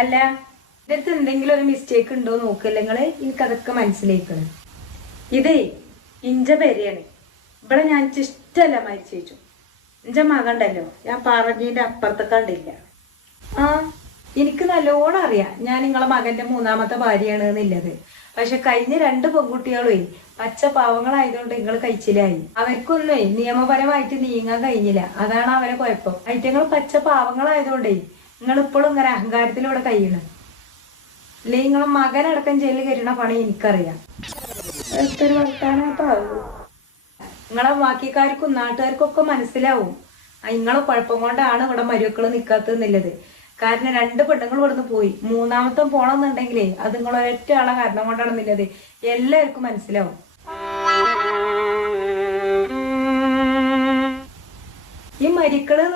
അല്ല, ഇതിനകത്ത് എന്തെങ്കിലും ഒരു മിസ്റ്റേക്ക് ഉണ്ടോ നോക്കല്ലേ നിങ്ങള്. എനിക്കതൊക്കെ മനസ്സിലാക്കണം. ഇതേ ഇഞ്ച പെരയാണ്. ഇവിടെ ഞാൻ ഇഷ്ടല്ല മരിച്ചു. ഇഞ്ച മകണ്ടല്ലോ, ഞാൻ പറഞ്ഞതിന്റെ അപ്പുറത്തെ കണ്ടില്ല. ആ, എനിക്ക് നല്ലോണം അറിയാം ഞാൻ നിങ്ങളെ മകന്റെ മൂന്നാമത്തെ ഭാര്യയാണ് എന്നുള്ളത്. പക്ഷെ കഴിഞ്ഞ 2 പെൺകുട്ടികളേ പച്ച പാവങ്ങളായതുകൊണ്ട് നിങ്ങൾ കഴിച്ചില്ലായി. അവർക്കൊന്നേ നിയമപരമായിട്ട് നീങ്ങാൻ കഴിഞ്ഞില്ല. അതാണ് അവരെ കുഴപ്പം. ഐറ്റങ്ങൾ പച്ച പാവങ്ങളായതുകൊണ്ടേ നിങ്ങൾ ഇപ്പോഴും ഇങ്ങനെ അഹങ്കാരത്തിലൂടെ കഴിയണം. അല്ലെ നിങ്ങളെ മകനടക്കം ജയിലിൽ കയറണ പണി എനിക്കറിയാം. എത്തൊരു വർത്താനപ്പാവൂ. നിങ്ങളെ ബാക്കിക്കാർക്കും നാട്ടുകാർക്കൊക്കെ മനസ്സിലാവും നിങ്ങളെ കുഴപ്പം കൊണ്ടാണ് ഇവിടെ മരുമക്കള് നിക്കാത്തത്. കാരണം 2 പെണ്ണുങ്ങൾ ഇവിടുന്ന് പോയി, മൂന്നാമത്തെ പോണമെന്നുണ്ടെങ്കിലേ അത് നിങ്ങളൊരൊറ്റ ആളെ കാരണം കൊണ്ടാണെന്നുള്ളത് എല്ലാവർക്കും മനസ്സിലാവും. ഈ മരിക്കള്